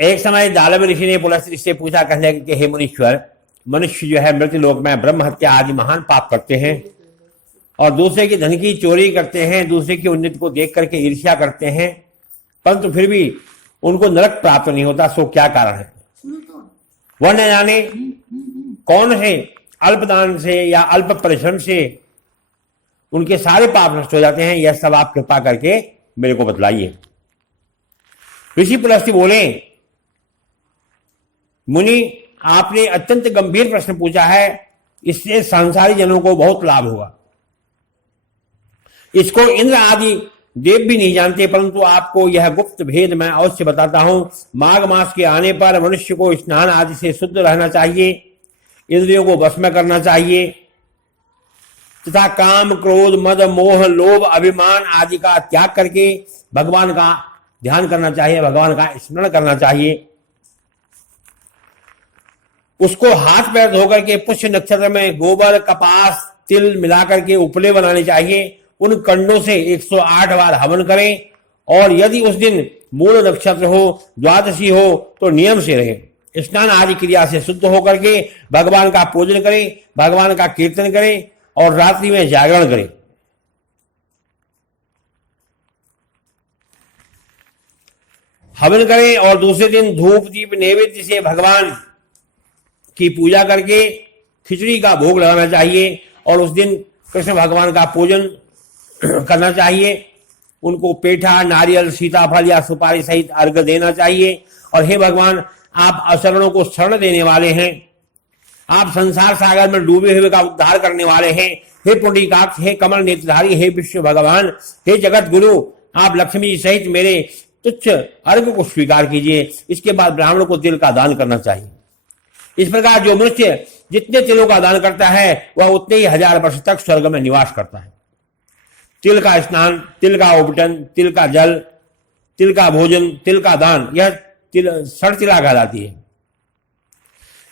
एक समय दानव ऋषि ने पुलस्त्य से पूछा, कहने लगे कि हे मुनीश्वर, मनुष्य जो है मृत्यु लोक में ब्रह्म हत्या आदि महान पाप करते हैं और दूसरे के धन की चोरी करते हैं, दूसरे की उन्नति को देख करके ईर्ष्या करते हैं, परंतु फिर भी उनको नरक प्राप्त नहीं होता। सो क्या कारण है? वह न जाने कौन है अल्प दान से या अल्प परिश्रम से उनके सारे पाप नष्ट हो जाते हैं। यह सब आप कृपा करके मेरे को बतलाइए। ऋषि पुलस्त्य बोले, मुनि, आपने अत्यंत गंभीर प्रश्न पूछा है, इससे संसारी जनों को बहुत लाभ होगा। इसको इंद्र आदि देव भी नहीं जानते, परंतु आपको यह गुप्त भेद मैं अवश्य बताता हूं। माघ मास के आने पर मनुष्य को स्नान आदि से शुद्ध रहना चाहिए, इंद्रियों को वश में करना चाहिए तथा काम, क्रोध, मद, मोह, लोभ, अभिमान आदि का त्याग करके भगवान का ध्यान करना चाहिए, भगवान का स्मरण करना चाहिए। उसको हाथ पैर धोकर के पुष्य नक्षत्र में गोबर, कपास, तिल मिलाकर के उपले बनाने चाहिए। उन कंडों से 108 बार हवन करें और यदि उस दिन मूल नक्षत्र हो, द्वादशी हो तो नियम से रहे। स्नान आदि क्रिया से शुद्ध होकर के भगवान का पूजन करें, भगवान का कीर्तन करें और रात्रि में जागरण करें। हवन करें और दूसरे दिन धूप दीप नैवेद्य से भगवान की पूजा करके खिचड़ी का भोग लगाना चाहिए और उस दिन कृष्ण भगवान का पूजन करना चाहिए। उनको पेठा, नारियल, सीताफल या सुपारी सहित अर्घ्य देना चाहिए। और हे भगवान, आप अशरणों को शरण देने वाले हैं, आप संसार सागर में डूबे हुए का उद्धार करने वाले हैं। हे पुंडरीकाक्ष, हे कमल नेत्रधारी, हे विश्व भगवान, हे जगत गुरु, आप लक्ष्मी जी सहित मेरे तुच्छ अर्घ्य को स्वीकार कीजिए। इसके बाद ब्राह्मणों को तिल का दान करना चाहिए। इस प्रकार जो मनुष्य जितने तिलों का दान करता है वह उतने ही 1000 वर्ष तक स्वर्ग में निवास करता है। तिल का स्नान, तिल का उपटन, तिल का जल, तिल का भोजन, तिल का दान, यह षटतिला कहलाती है।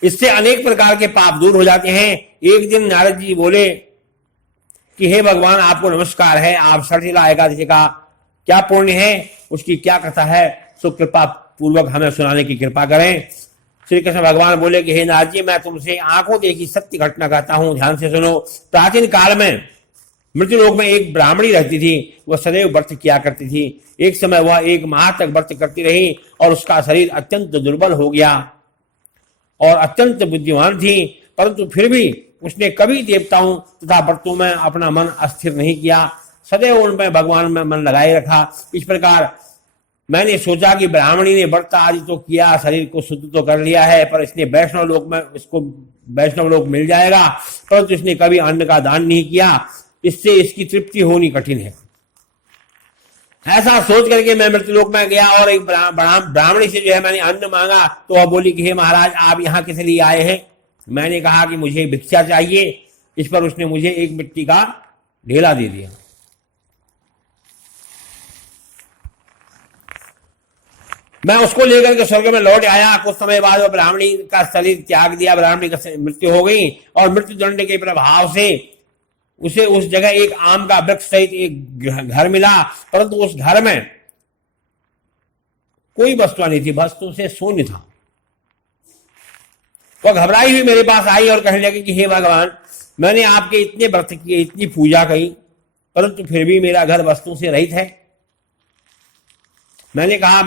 इससे अनेक प्रकार के पाप दूर हो जाते हैं। एक दिन नारद जी बोले कि हे भगवान, आपको नमस्कार है, आप षटतिला एकादशी का क्या पुण्य है, उसकी क्या कथा है, सो कृपा पूर्वक हमें सुनाने की कृपा करें। श्री कृष्ण भगवान बोले कि हे नारद जी, मैं तुमसे आंखों देखी सत्य घटना कहता हूं, ध्यान से सुनो। प्राचीन काल में मृत्युलोक में एक ब्राह्मणी रहती थी। वह सदैव व्रत किया करती थी। एक समय वह 1 माह तक व्रत करती रही और उसका शरीर अत्यंत दुर्बल हो गया और अत्यंत बुद्धिमान थी, परंतु फिर भी उसने कभी देवताओं तथा व्रतों में अपना मन अस्थिर नहीं किया, सदैव उनमें भगवान में मन लगाए रखा। इस प्रकार मैंने सोचा कि ब्राह्मणी ने व्रत आदि तो किया, शरीर को शुद्ध तो कर लिया है, पर इसने वैष्णव लोक में इसको वैष्णव लोक मिल जाएगा, परंतु इसने कभी अन्न का दान नहीं किया, इससे इसकी तृप्ति होनी कठिन है। ऐसा सोच करके मैं मृत्युलोक में गया और एक ब्राह्मणी से जो है मैंने अन्न मांगा, तो वह बोली कि हे महाराज, आप यहाँ किस लिए आए हैं? मैंने कहा कि मुझे भिक्षा चाहिए। इस पर उसने मुझे एक मिट्टी का ढेला दे दिया। मैं उसको लेकर के स्वर्ग में लौट आया। कुछ समय बाद वह ब्राह्मणी का शरीर त्याग दिया, ब्राह्मणी का मृत्यु हो गई और मृत्यु दंड के प्रभाव से उसे उस जगह एक आम का वृक्ष सहित एक घर मिला, परंतु उस घर में कोई वस्तु नहीं थी, वस्तु से शून्य था। वह घबराई हुई मेरे पास आई और कहने लगी कि हे भगवान, मैंने आपके इतने व्रत किए, इतनी पूजा की, परंतु फिर भी मेरा घर वस्तु से रहित है। मैंने कहा,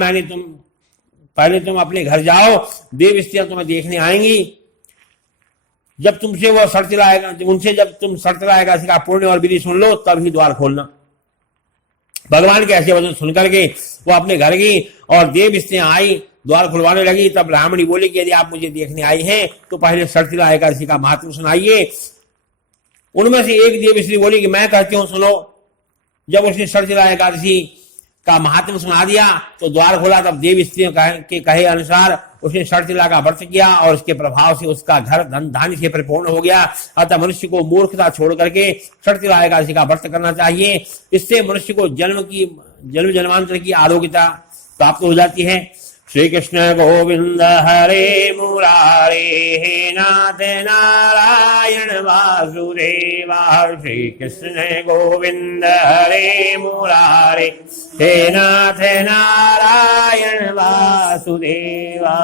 पहले तुम अपने घर जाओ, देव स्त्रियां तुम्हें देखने आएंगी। जब तुमसे वो षटतिला आएगा, उनसे जब तुम षटतिला आएगा इसका पुण्य और विधि सुन लो, तब ही द्वार खोलना। भगवान के ऐसे वचन सुन करके वो अपने घर गई और देव स्त्रियां आई, द्वार खुलवाने लगी। तब ब्राह्मणी बोली कि यदि आप मुझे देखने आई हैं तो पहले षटतिला एकादशी का महत्व सुनाइए। उनमें से एक देव स्त्री बोली कि मैं कहती हूं, सुनो। जब उसने षटतिला एकादशी का महात्म सुना दिया तो द्वार खोला। तब देव स्त्रियों के कहे अनुसार उसने षटतिला का व्रत किया और इसके प्रभाव से उसका घर धन धान्य से परिपूर्ण हो गया। अतः मनुष्य को मूर्खता छोड़ करके षटतिला एकादशी का व्रत करना चाहिए। इससे मनुष्य को जन्म जन्मांतर की आरोग्यता प्राप्त हो जाती है। श्री कृष्ण गोविंद हरे मुरारे, हे नाथ नारायण वासुदेवा। श्री कृष्ण गोविंद हरे मुरारे, हे नाथ नारायण वासुदेवा। वसुदेवा।